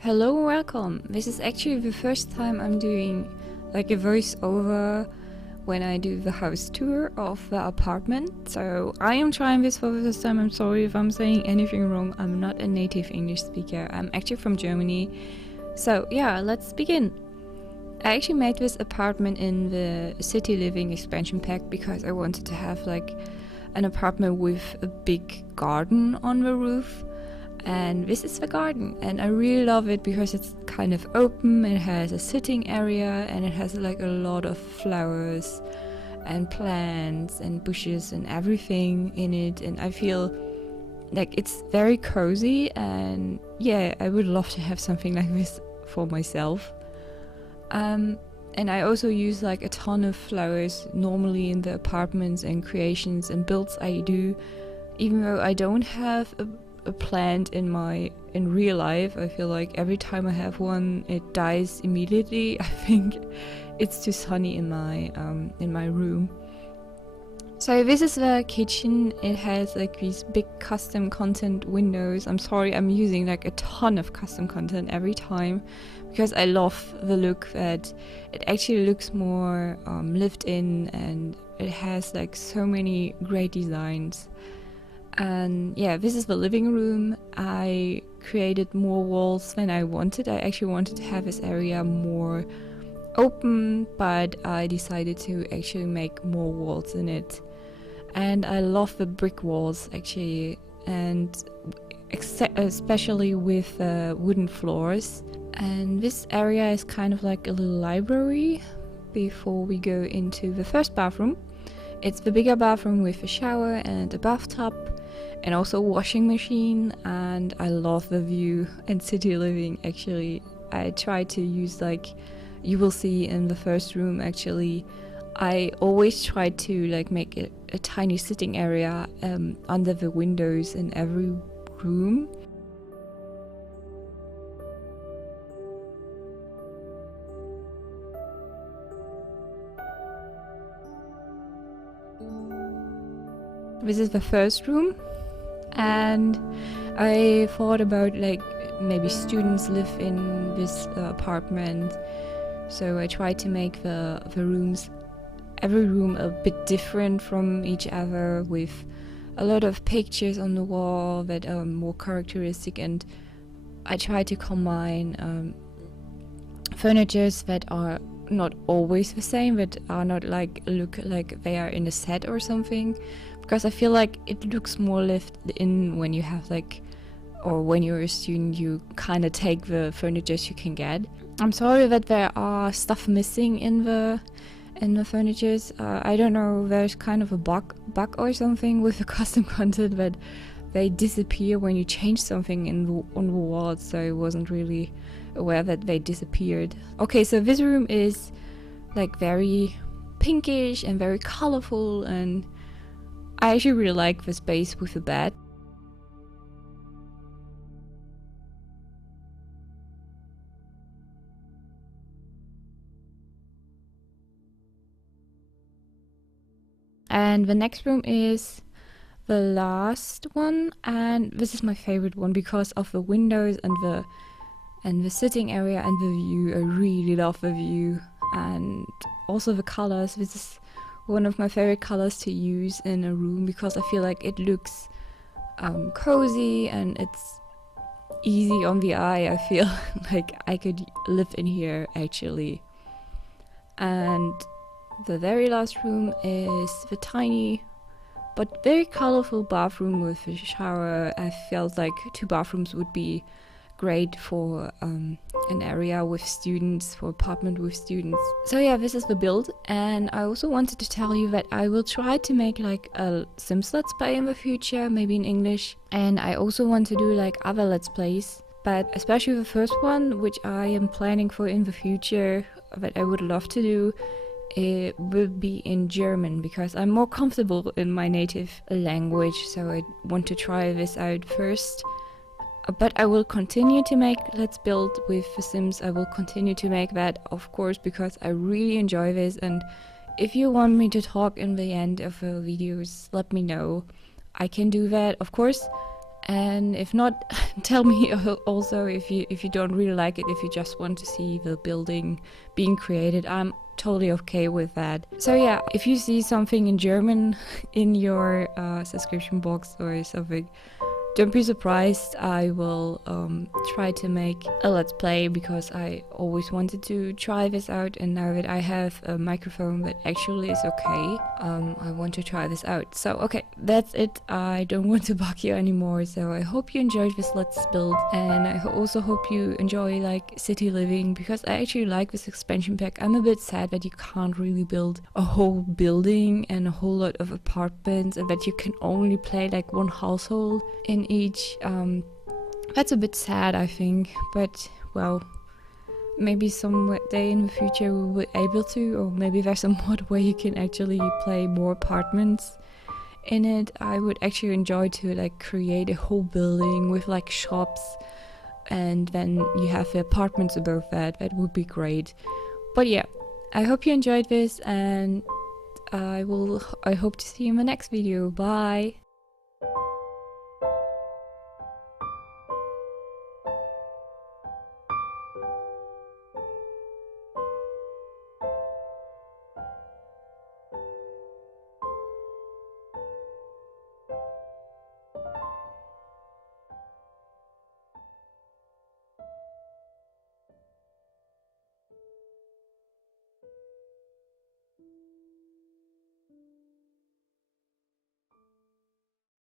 Hello and welcome. This is actually the first time I'm doing like a voiceover when I do the house tour of the apartment. So I am trying this for the first time. I'm sorry if I'm saying anything wrong. I'm not a native English speaker. I'm actually from Germany. So yeah, let's begin. I actually made this apartment in the city living expansion pack because I wanted to have like an apartment with a big garden on the roof. And this is the garden, and I really love it because it's kind of open. It has a sitting area and it has like a lot of flowers and plants and bushes and everything in it, and I feel like it's very cozy. And yeah, I would love to have something like this for myself. And I also use like a ton of flowers normally in the apartments and creations and builds I do, even though I don't have a plant in real life. I feel like every time I have one it dies immediately. I think it's too sunny in my room. So this is the kitchen. It has like these big custom content windows. I'm sorry I'm using like a ton of custom content every time because I love the look that it actually looks more lived in, and it has like so many great designs. And yeah, this is the living room. I created more walls than I wanted. I actually wanted to have this area more open, but I decided to actually make more walls in it. And I love the brick walls actually, and especially with wooden floors. And this area is kind of like a little library before we go into the first bathroom. It's the bigger bathroom with a shower and a bathtub, and also washing machine. And I love the view and city living actually. I try to use, like you will see in the first room actually, I always try to like make a tiny sitting area under the windows in every room. This is the first room, and I thought about like maybe students live in this apartment, so I tried to make the rooms, every room a bit different from each other, with a lot of pictures on the wall that are more characteristic, and I tried to combine furnitures that are not always the same, but are not like look like they are in a set or something, because I feel like it looks more lived in when you have like, or when you're a student, you kind of take the furnitures you can get. I'm sorry that there are stuff missing in the furnitures. I don't know, there's kind of a bug or something with the custom content that they disappear when you change something on the walls, so I wasn't really aware that they disappeared. Okay, so this room is like very pinkish and very colorful, and I actually really like the space with the bed. And the next room is the last one, and this is my favorite one because of the windows and the sitting area and the view. I really love the view, and also the colors. This is one of my favorite colors to use in a room because I feel like it looks cozy and it's easy on the eye. I feel like I could live in here actually. And the very last room is the tiny but very colorful bathroom with a shower. I felt like 2 bathrooms would be great for an area with students, for apartment with students. So yeah, this is the build, and I also wanted to tell you that I will try to make like a Sims Let's Play in the future, maybe in English, and I also want to do like other Let's Plays, but especially the first one, which I am planning for in the future, that I would love to do, it will be in German because I'm more comfortable in my native language, so I want to try this out first. But I will continue to make Let's Build with The Sims. I will continue to make that, of course, because I really enjoy this, and if you want me to talk in the end of the videos, let me know. I can do that, of course, and if not, tell me also if you don't really like it, if you just want to see the building being created. I'm totally okay with that. So yeah, if you see something in German in your subscription box or something, don't be surprised. I will try to make a Let's Play because I always wanted to try this out, and now that I have a microphone that actually is okay, I want to try this out. So okay, that's it. I don't want to bug you anymore, so I hope you enjoyed this Let's Build, and I also hope you enjoy like city living, because I actually like this expansion pack. I'm a bit sad that you can't really build a whole building and a whole lot of apartments, and that you can only play like one household in each. That's a bit sad, I think, but well, maybe some day in the future we will be able to, or maybe there's a mod where you can actually play more apartments in it. I would actually enjoy to like create a whole building with like shops, and then you have the apartments above that. That would be great. But yeah, I hope you enjoyed this, and I hope to see you in the next video. Bye.